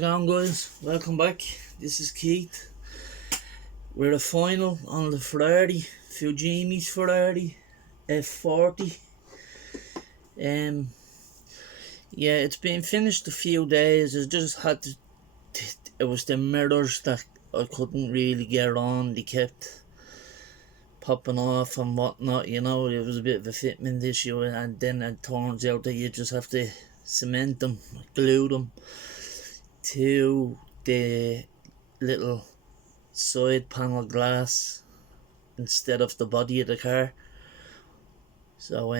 it going, guys? Welcome back. This is Keith. We're at final on the Ferrari, Fujimis Ferrari F40. Yeah, it's been finished a few days. I just had to. It was the mirrors that I couldn't really get on. They kept popping off and whatnot. You know, it was a bit of a fitment issue, and then it turns out that you just have to cement them, glue them to the little side panel glass instead of the body of the car. So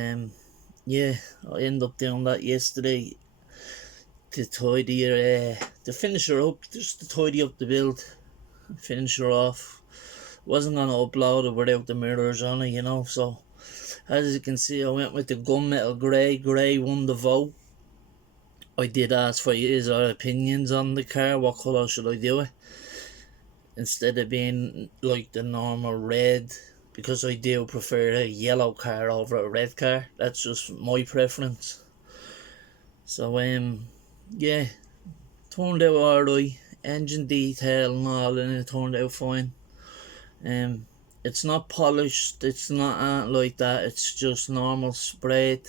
yeah, I ended up doing that yesterday to tidy her, to finish her up, just to tidy up the build, finish her off. Wasn't gonna upload it without the mirrors on it, you know. So as you can see, I went with the gunmetal grey. Grey won the vote. I did ask for his opinions on the car. What colour should I do it? Instead of being like the normal red, because I do prefer a yellow car over a red car. That's just my preference. So yeah, turned out alright. Engine detail and all in it turned out fine. It's not polished, it's not like that, it's just normal sprayed.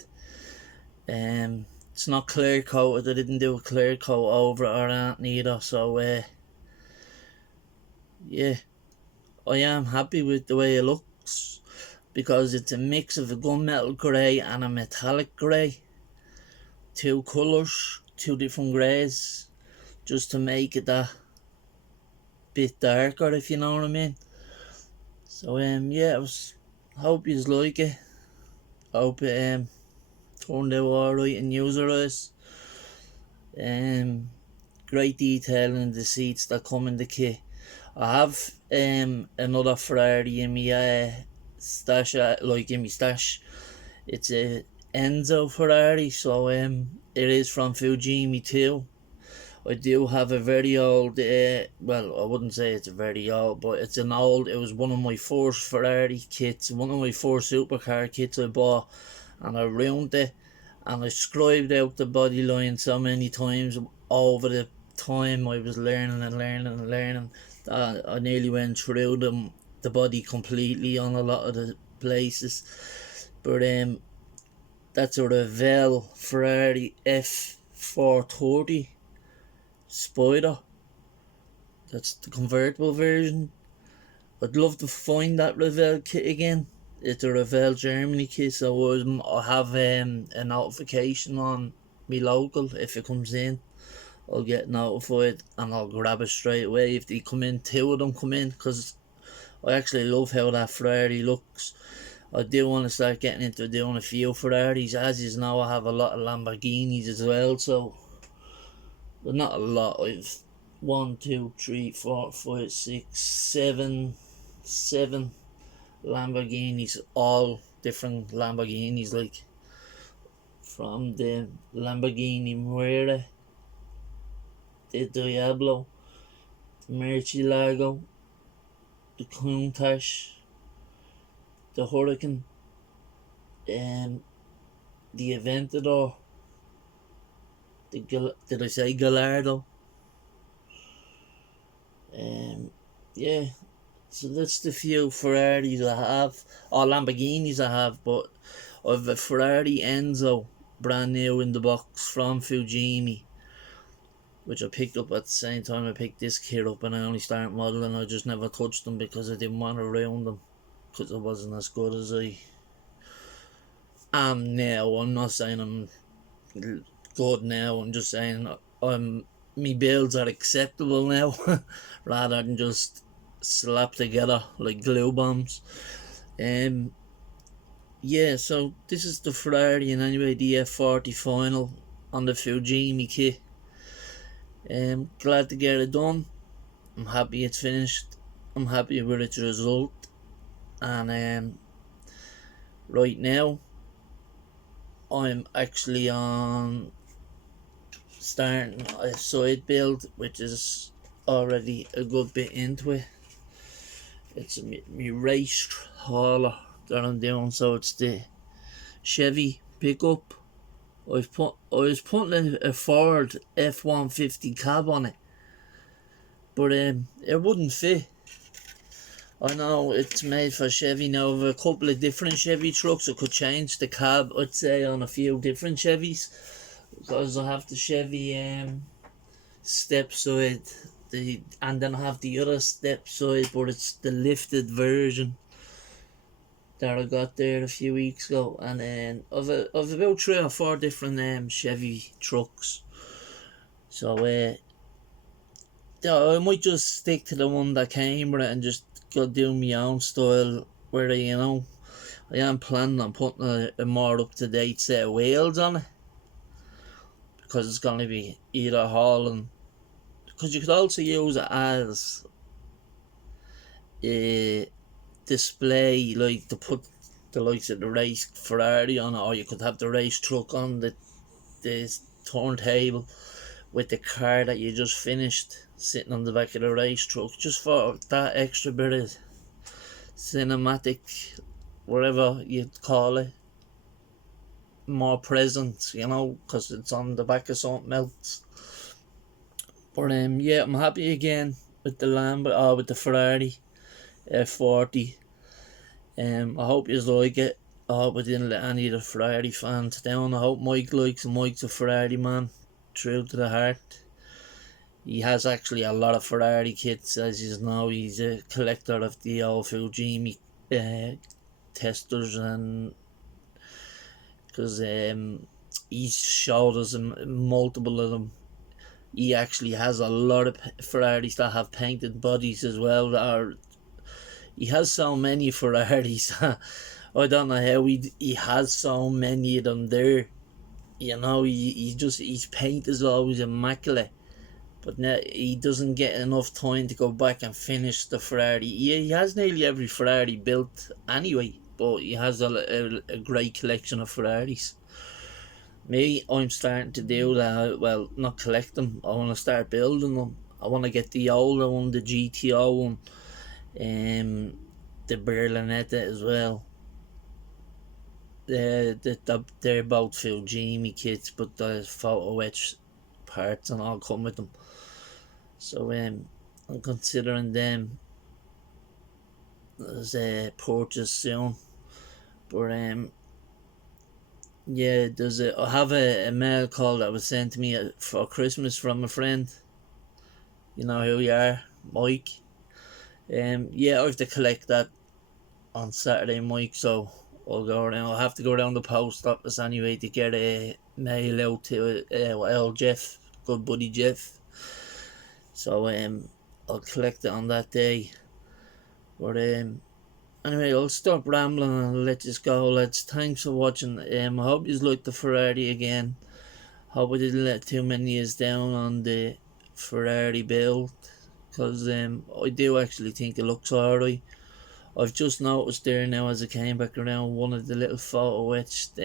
It's not clear coated. I didn't do a clear coat over it or anything either. So yeah, I am happy with the way it looks, because it's a mix of a gunmetal grey and a metallic grey. Two colours, two different greys, just to make it that bit darker, if you know what I mean. So yeah, hope you like it. Hope it turned out alright in user eyes. Great detail in the seats that come in the kit. I have another Ferrari in my stash, in my stash. It's a Enzo Ferrari, so it is from Fujimi too. I do have a very old, well, I wouldn't say it's very old, but it was one of my first Ferrari kits, one of my first supercar kits I bought, and I ruined it, and I scribed out the body line so many times over the time I was learning that I nearly went through the body completely on a lot of the places. But that's a Revell Ferrari F430 Spider. That's the convertible version. I'd love to find that Revell kit again. It's a Revell Germany kit, so I have a notification on me local. If it comes in, I'll get notified and I'll grab it straight away. If they come in, two of them come in, because I actually love how that Ferrari looks. I do want to start getting into doing a few Ferraris. As you know, I have a lot of Lamborghinis as well, so but not a lot. I've 1, 2, 3, 4, 5, 6, 7 Lamborghinis, all different Lamborghinis, like from the Lamborghini Miura, the Diablo, the Murcielago, the Countach, the Hurricane, the Aventador, did I say Gallardo? Yeah, so that's the few Ferraris I have, or Lamborghinis I have, but I've a Ferrari Enzo, brand new in the box from Fujimi, which I picked up at the same time I picked this kit up, and I only started modelling. I just never touched them because I didn't want to ruin them, because I wasn't as good as I am now. I'm not saying I'm good now, I'm just saying me builds are acceptable now rather than just slapped together like glue bombs. Yeah, so this is the Ferrari, and anyway, the F40 final on the Fujimi kit. Glad to get it done. I'm happy it's finished. I'm happy with its result. And right now I'm actually on starting a side build, which is already a good bit into it. It's my race hauler that I'm doing, so it's the Chevy pickup. I was putting a Ford F-150 cab on it, but it wouldn't fit. I know it's made for Chevy now. With a couple of different Chevy trucks, I could change the cab, I'd say, on a few different Chevys, because I have the Chevy step side, and then I have the other step side, but it's the lifted version that I got there a few weeks ago. And then I've about 3 or 4 different Chevy trucks, so yeah, I might just stick to the one that came with it and just go do my own style, where I am planning on putting a more up to date set of wheels on it, because it's going to be either hauling, because you could also use it as a display, like to put the likes of the race Ferrari on it, or you could have the race truck on the turntable with the car that you just finished sitting on the back of the race truck, just for that extra bit of cinematic, whatever you'd call it, more presence, because it's on the back of something else. But yeah, I'm happy again with the with the Ferrari F40. I hope you like it. I hope I didn't let any of the Ferrari fans down. I hope Mike likes it. Mike's a Ferrari man, true to the heart. He has actually a lot of Ferrari kits, as you know. He's a collector of the old Fujimi testers, and because he showed us multiple of them. He actually has a lot of Ferraris that have painted bodies as well. He has so many Ferraris. I don't know how he has so many of them there. His paint is always immaculate. But now he doesn't get enough time to go back and finish the Ferrari. He has nearly every Ferrari built anyway, but he has a great collection of Ferraris. Me, I'm starting to do that. Well, not collect them. I want to start building them. I want to get the older one, the GTO one, the Berlinetta as well. They're both Fujimi kits, but the photo etch parts and all come with them. So I'm considering them as a purchase soon. But yeah, I have a mail call that was sent to me for Christmas from a friend. You know who you are, Mike. Yeah, I have to collect that on Saturday, Mike. So I'll have to go down the post office anyway to get a mail out to Jeff, good buddy Jeff. So I'll collect it on that day. But anyway, I'll stop rambling and let this go, lads. Thanks for watching. I hope you liked the Ferrari again. Hope I didn't let too many of us down on the Ferrari build, because I do actually think it looks alright. I've just noticed there now, as I came back around, one of the little photo etched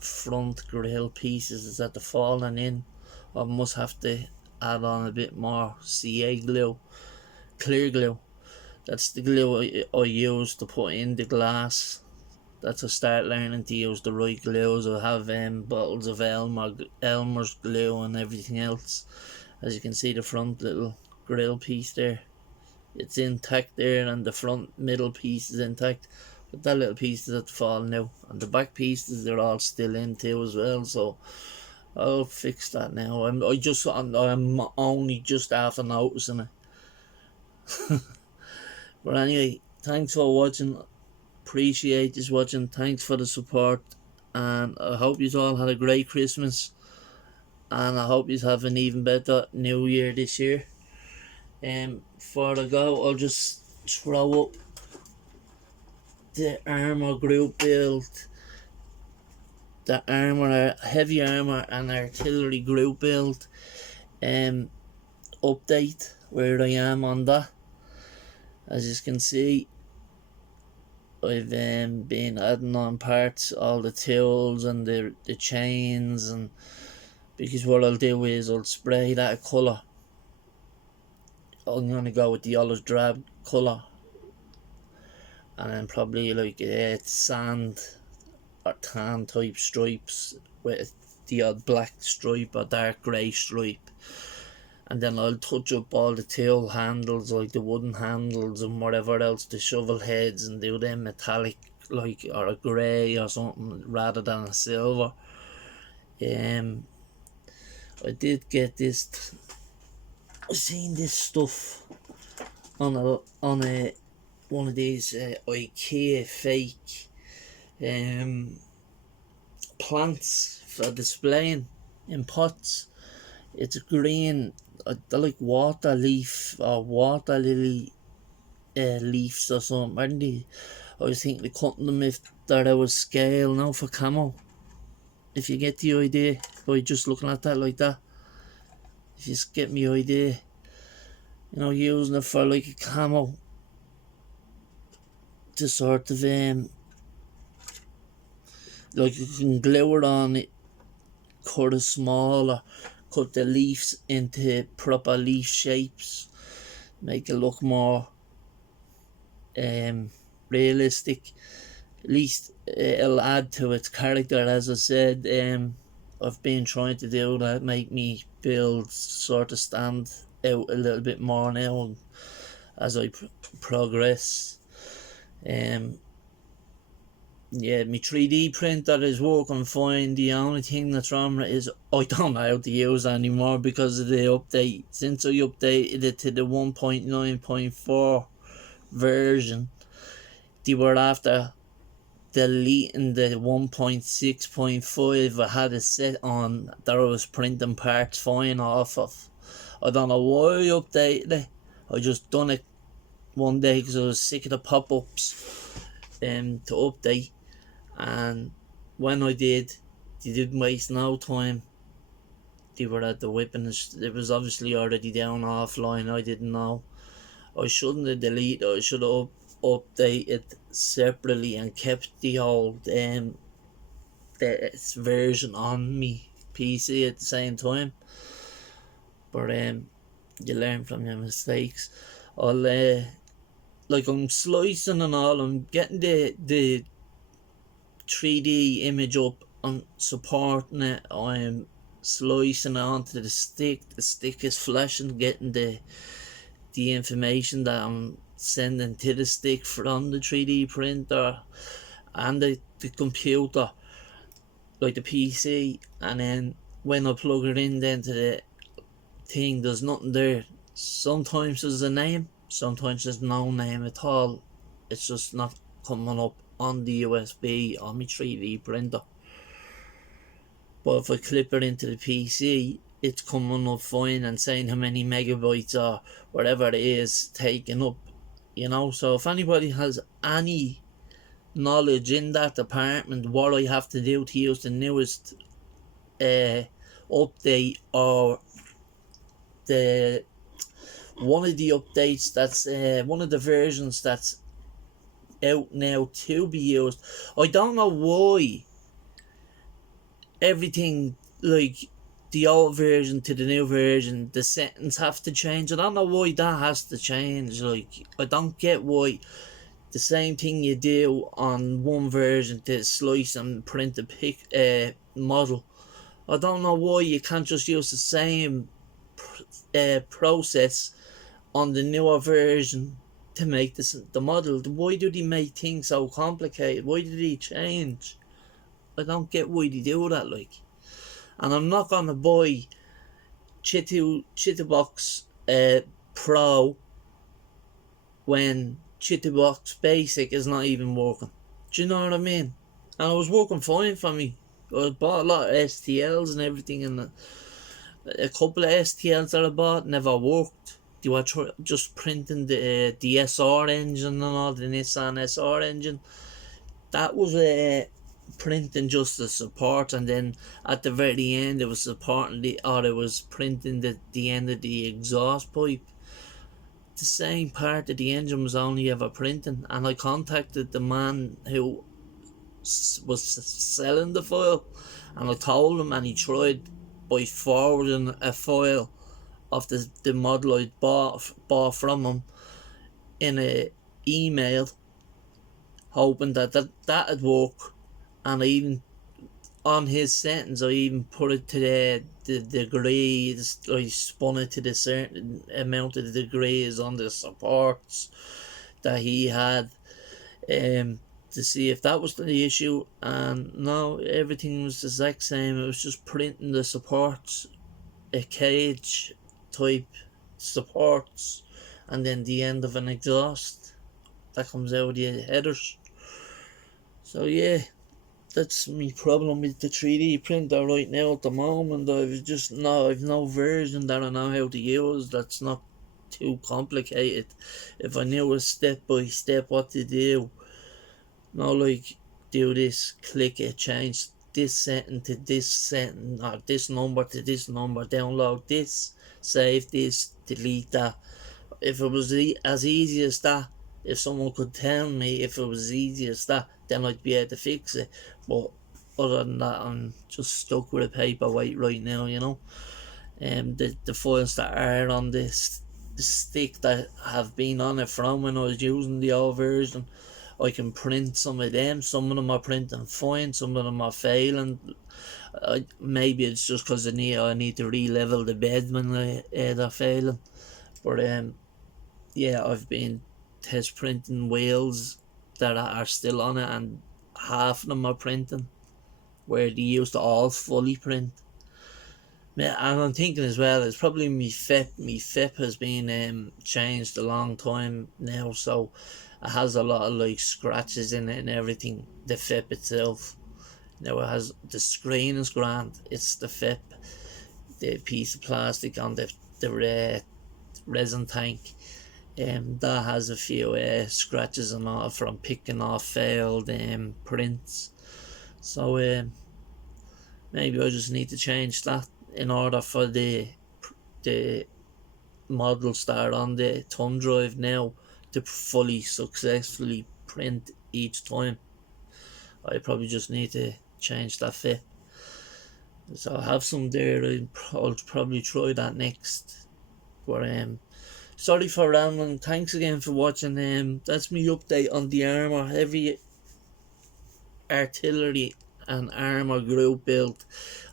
front grille pieces is at the falling in. I must have to add on a bit more CA glue, clear glue. That's the glue I use to put in the glass. That's I start learning to use the right glues. I have bottles of Elmer's glue and everything else. As you can see, the front little grill piece there, it's intact there, and the front middle piece is intact, but that little piece is at the fall now, and the back pieces, they're all still in too as well. So I'll fix that now. I'm only just after noticing it. But anyway, thanks for watching. Appreciate you watching. Thanks for the support, and I hope you all had a great Christmas, and I hope you have an even better New Year this year. For the go, I'll just throw up the armor group build, the heavy armor and artillery group build update, where I am on that. As you can see, I've been adding on parts, all the tools and the chains, and because what I'll do is I'll spray that colour. I'm gonna go with the olive drab colour, and then probably like sand or tan type stripes with the odd black stripe or dark grey stripe. and then I'll touch up all the tool handles, like the wooden handles and whatever else, the shovel heads, and do them metallic, like, or a grey or something rather than a silver. I did get this. I seen this stuff on a one of these IKEA fake plants for displaying in pots. It's green. They're like water leaf or water lily leaves or something, aren't they? I was thinking of cutting them if there was scale now for camo. If you get the idea by just looking at that like that, if you just get me idea, you know, using it for like a camo to sort of like you can glue it on it, cut it smaller, cut the leaves into proper leaf shapes, make it look more realistic. At least it'll add to its character. As I said, I've been trying to do that, make me build sort of stand out a little bit more now as I progress. Yeah, my 3D printer is working fine. The only thing that's wrong with it is I don't know how to use it anymore because of the update. Since I updated it to the 1.9.4 version, they were after deleting the 1.6.5 I had it set on that I was printing parts fine off of. I don't know why I updated it. I just done it one day because I was sick of the pop-ups to update, and when I did, they didn't waste no time. They were at the whip and it was obviously already down offline. I didn't know. I shouldn't have deleted it. I should have updated separately and kept the old the version on me PC at the same time. But you learn from your mistakes. I'll like, I'm slicing and all. I'm getting the 3D image up on supporting it. I'm slicing it onto the stick. The stick is flashing, getting the information that I'm sending to the stick from the 3D printer and the computer, like the PC, and then when I plug it in then to the thing, there's nothing there. Sometimes there's a name, sometimes there's no name at all. It's just not coming up on the USB on my 3D printer. But if I clip it into the PC, it's coming up fine and saying how many megabytes or whatever it is taken up, you know. So if anybody has any knowledge in that department, what I have to do to use the newest update, or the one of the updates that's one of the versions that's out now to be used. I don't know why everything, like the old version to the new version, the settings have to change. I don't know why that has to change. Like, I don't get why the same thing you do on one version to slice and print a model. I don't know why you can't just use the same process on the newer version to make the model. Why do they make things so complicated? Why do they change? I don't get why they do that, like. And I'm not gonna buy Chitterbox Pro when Chitterbox Basic is not even working. Do you know what I mean? And it was working fine for me. I bought a lot of STLs and everything, and a couple of STLs that I bought never worked. They were just printing the SR engine and all, the Nissan SR engine. That was printing just the support, and then at the very end it was supporting it was printing the end of the exhaust pipe. The same part of the engine was only ever printing, and I contacted the man who was selling the file, and I told him, and he tried by forwarding a file of the model I bought from him in a email, hoping that'd work. And on his sentence, I even put it to the degrees. I spun it to the certain amount of degrees on the supports that he had, to see if that was the issue. And no, everything was the exact same. It was just printing the supports, a cage type supports, and then the end of an exhaust that comes out of the headers. So yeah, that's my problem with the 3D printer right now at the moment. I've no version that I know how to use that's not too complicated. If I knew a step by step what to do, no, like, do this, click it, change this setting to this setting, or this number to this number, download this, save this, delete that. If it was as easy as that, if someone could tell me if it was as easy as that, then I'd be able to fix it. But other than that, I'm just stuck with a paperweight right now, you know. The files that are on this the stick that have been on it from when I was using the old version, I can print some of them. Some of them are printing fine, some of them are failing. Maybe it's just because I need to re-level the bed when they're failing. But yeah, I've been test printing wheels that are still on it, and half of them are printing, where they used to all fully print. Yeah, and I'm thinking as well, it's probably me FIP. Me FIP has been changed a long time now, so it has a lot of like scratches in it and everything. The FIP itself. Now it has the screen is grand. It's the FIP, the piece of plastic on the resin tank. That has a few scratches and all from picking off failed prints. So maybe I just need to change that in order for the models that are on the thumb drive now to fully successfully print each time. I probably just need to change that fit. So I have some there. I'll probably try that next. But sorry for rambling. Thanks again for watching. That's my update on the armor, heavy artillery and armor group build.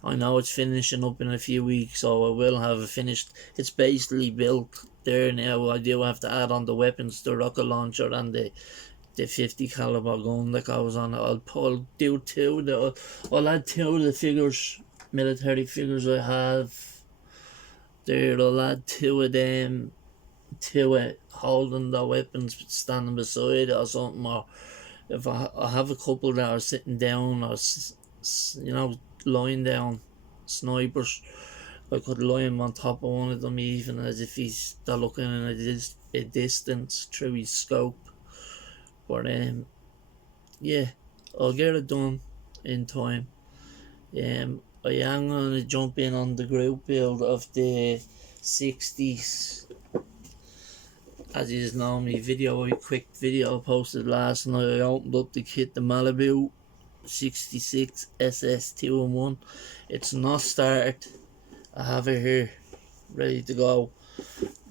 I know it's finishing up in a few weeks, so I will have it finished. It's basically built there now. I do have to add on the weapons, the rocket launcher and the 50 caliber gun that goes on it. I'll do two. I'll add two of the figures, military figures I have there. I'll add two of them to it, holding the weapons, standing beside it or something. Or if I have a couple that are sitting down, or lying down, snipers, I could lie him on top of one of them, even as if they're looking in a distance through his scope. But yeah, I'll get it done in time. I am going to jump in on the group build of the 60s. As you know, my quick video I posted last night, I opened up the kit, the Malibu 66 SS2-in-1. It's not started. I have it here, ready to go.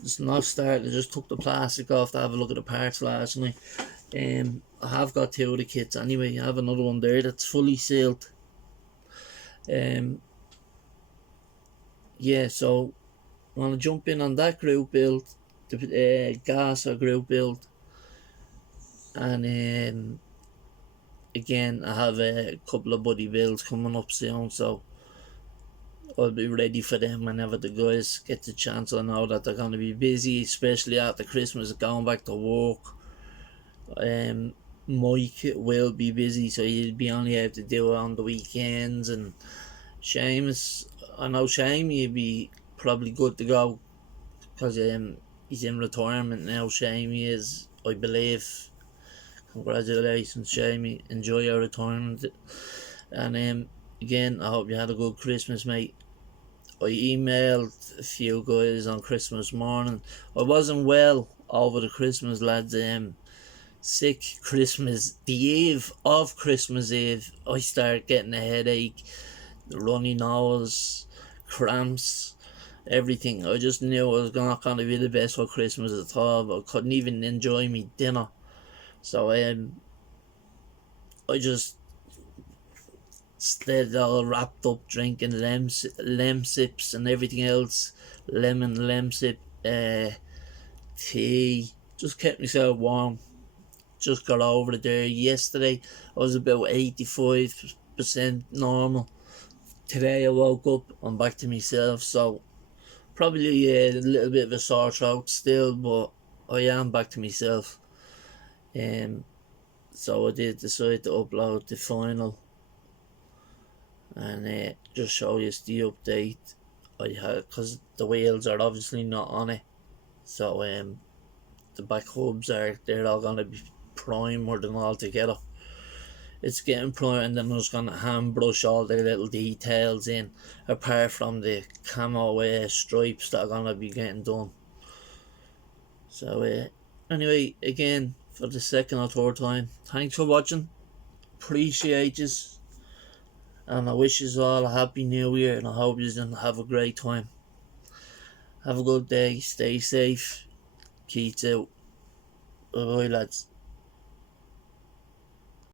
It's not started. I just took the plastic off to have a look at the parts last night. I have got two of the kits anyway. I have another one there that's fully sealed. Yeah, so I want to jump in on that group build, the Gaza group build, and again I have a couple of buddy builds coming up soon, so I'll be ready for them whenever the guys get the chance. I know that they're going to be busy, especially after Christmas, going back to work. Mike will be busy, so he'll be only able to do it on the weekends. And Seamus, I know Shamey will be probably good to go, because he's in retirement now. Shamey is, I believe. Congratulations, Shamey. Enjoy your retirement. And again, I hope you had a good Christmas, mate. I emailed a few guys on Christmas morning. I wasn't well over the Christmas, lads. Sick Christmas. The eve of Christmas Eve, I started getting a headache, the runny nose, cramps, everything. I just knew I was not going to be the best for Christmas at all. But I couldn't even enjoy my dinner. So I just Instead, all wrapped up drinking lem sips and everything else, lem sip, tea. Just kept myself warm. Just got over it there. Yesterday, I was about 85% normal. Today, I woke up, I'm back to myself, so probably a little bit of a sore throat still, but I am back to myself. So I did decide to upload the final and just show you the update I had, because the wheels are obviously not on it. So the back hubs they're all gonna be primered and all together. It's getting primed, and then I'm just gonna hand brush all the little details in, apart from the camo stripes that are gonna be getting done. So anyway, again, for the second or third time, thanks for watching. Appreciate you, and I wish you all a happy new year, and I hope you have a great time. Have a good day, stay safe, keep out. Bye bye, lads.